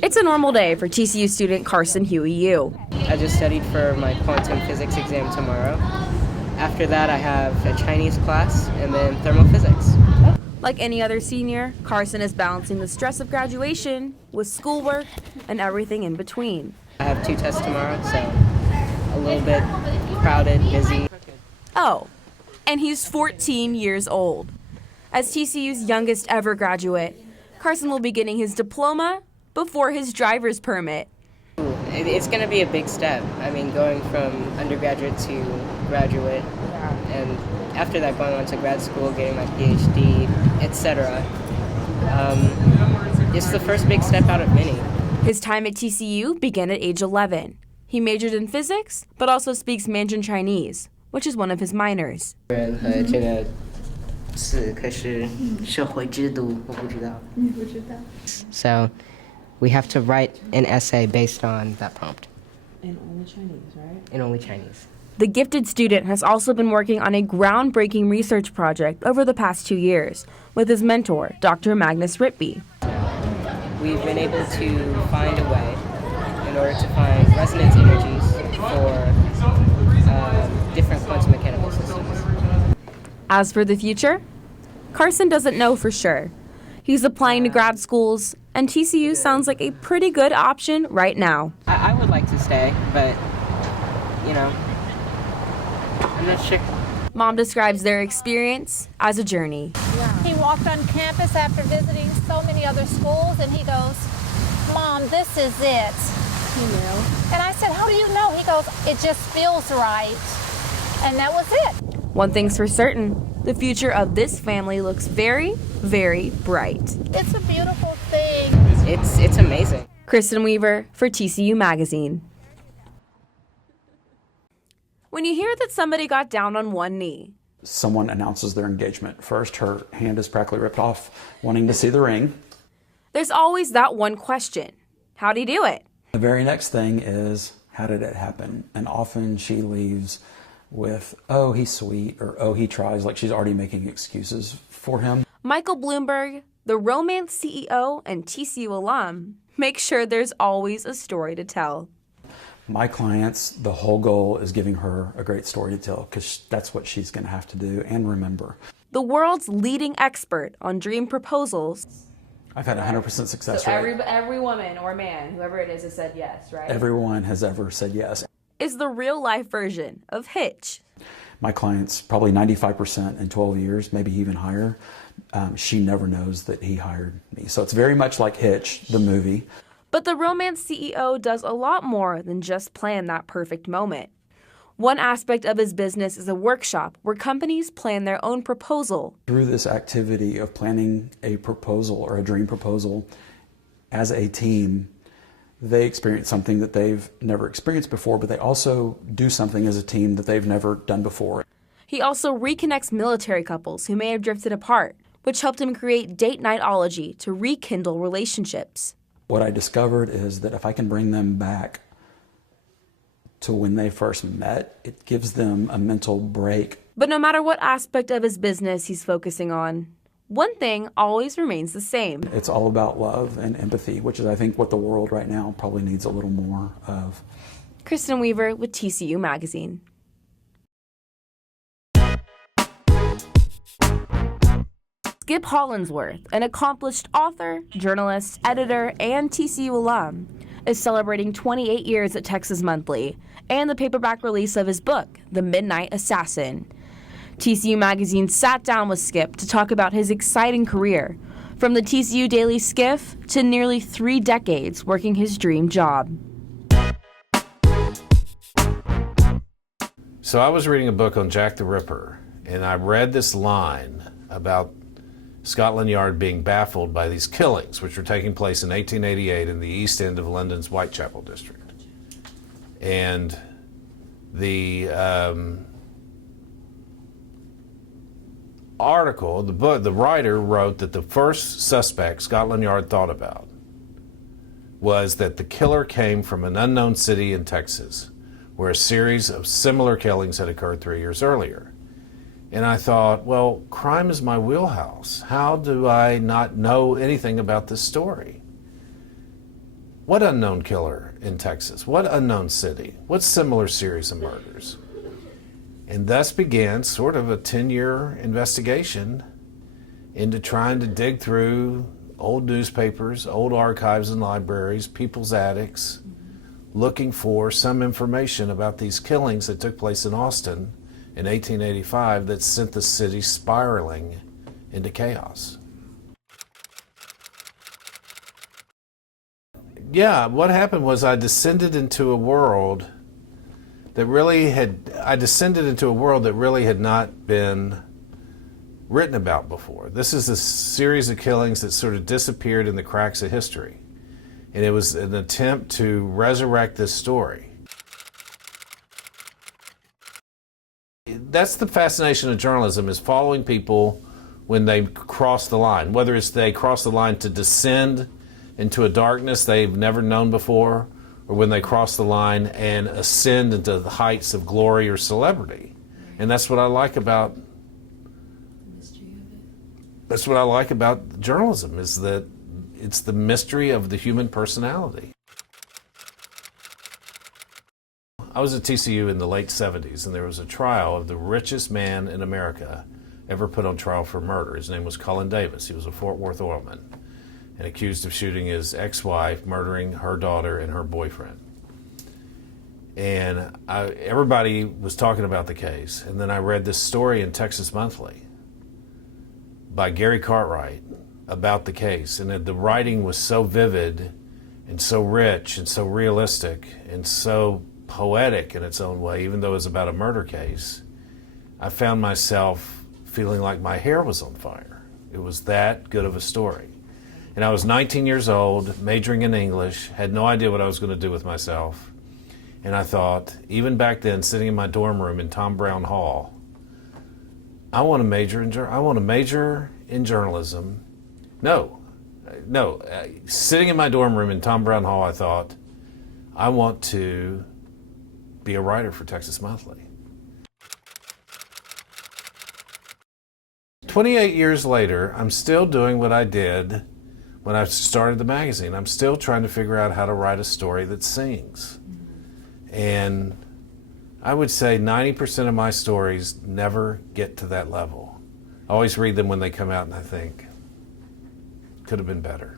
It's a normal day for TCU student Carson Huey-Yu. I just studied for my quantum physics exam tomorrow. After that, I have a Chinese class and then thermophysics. Like any other senior, Carson is balancing the stress of graduation with schoolwork and everything in between. I have 2 tests tomorrow, so a little bit crowded, busy. Oh, and he's 14 years old. As TCU's youngest ever graduate, Carson will be getting his diploma before his driver's permit. It's going to be a big step. I mean, going from undergraduate to graduate, and after that going on to grad school, getting my PhD, etc. It's the first big step out of many. His time at TCU began at age 11. He majored in physics, but also speaks Mandarin Chinese, which is one of his minors. So we have to write an essay based on that prompt. In only Chinese, right? In only Chinese. The gifted student has also been working on a groundbreaking research project over the past 2 years with his mentor, Dr. Magnus Ritby. We've been able to find a way in order to find resonance energies for different quantum mechanical systems. As for the future, Carson doesn't know for sure. He's applying to grad schools, and TCU sounds like a pretty good option right now. I would like to stay, but, I'm not sure. Mom describes their experience as a journey. He walked on campus after visiting so many other schools, and he goes, "Mom, this is it." He knew. And I said, "How do you know?" He goes, "It just feels right." And that was it. One thing's for certain, the future of this family looks very, very bright. It's a beautiful thing. It's amazing. Kristen Weaver for TCU Magazine. When you hear that somebody got down on one knee, someone announces their engagement. First, her hand is practically ripped off, wanting to see the ring. there's always that one question. How'd he do it? The very next thing is, how did it happen? And often she leaves with, oh, he's sweet, or oh, he tries, like she's already making excuses for him. Michael Bloomberg, the romance CEO and TCU alum, makes sure there's always a story to tell. My clients, the whole goal is giving her a great story to tell, because that's what she's going to have to do and remember. The world's leading expert on dream proposals. I've had 100% success So rate. every woman or man, whoever it is, has said yes, right? Everyone has ever said yes. Is the real life version of Hitch. My clients, probably 95% in 12 years, maybe even higher, she never knows that he hired me. So it's very much like Hitch, the movie. But the romance CEO does a lot more than just plan that perfect moment. One aspect of his business is a workshop where companies plan their own proposal. Through this activity of planning a proposal or a dream proposal as a team, they experience something that they've never experienced before, but they also do something as a team that they've never done before. He also reconnects military couples who may have drifted apart, which helped him create Date Nightology to rekindle relationships. What I discovered is that if I can bring them back to when they first met, it gives them a mental break. But no matter what aspect of his business he's focusing on, one thing always remains the same. It's all about love and empathy, which is, I think, what the world right now probably needs a little more of. Kristen Weaver with TCU Magazine. Skip Hollandsworth, an accomplished author, journalist, editor, and TCU alum, is celebrating 28 years at Texas Monthly and the paperback release of his book, The Midnight Assassin. TCU Magazine sat down with Skip to talk about his exciting career, from the TCU Daily Skiff to nearly 3 decades working his dream job. So I was reading a book on Jack the Ripper, and I read this line about Scotland Yard being baffled by these killings, which were taking place in 1888 in the East End of London's Whitechapel district. And the article, the book, the writer wrote that the first suspect Scotland Yard thought about was that the killer came from an unknown city in Texas, where a series of similar killings had occurred 3 years earlier. And I thought, well, crime is my wheelhouse. How do I not know anything about this story? What unknown killer in Texas? What unknown city? What similar series of murders? And thus began sort of a 10-year investigation into trying to dig through old newspapers, old archives and libraries, people's attics, looking for some information about these killings that took place in Austin in 1885 that sent the city spiraling into chaos. Yeah, what happened was I descended into a world that really had not been written about before. This is a series of killings that sort of disappeared in the cracks of history. And it was an attempt to resurrect this story. That's the fascination of journalism, is following people when they cross the line, whether it's they cross the line to descend into a darkness they've never known before, or when they cross the line and ascend into the heights of glory or celebrity. And that's what I like about journalism, is that it's the mystery of the human personality. I was at TCU in the late 70s, and there was a trial of the richest man in America ever put on trial for murder. His name was Cullen Davis. He was a Fort Worth oilman and accused of shooting his ex-wife, murdering her daughter and her boyfriend. And everybody was talking about the case. And then I read this story in Texas Monthly by Gary Cartwright about the case. And the writing was so vivid and so rich and so realistic and so poetic in its own way, even though it was about a murder case. I found myself feeling like my hair was on fire. It was that good of a story. And I was 19 years old, majoring in English, had no idea what I was going to do with myself. And I thought, even back then, sitting in my dorm room in Tom Brown Hall, I want to major in journalism. Sitting in my dorm room in Tom Brown Hall, I thought, I want to be a writer for Texas Monthly. 28 years later, I'm still doing what I did when I started the magazine. I'm still trying to figure out how to write a story that sings. And I would say 90% of my stories never get to that level. I always read them when they come out and I think, could have been better.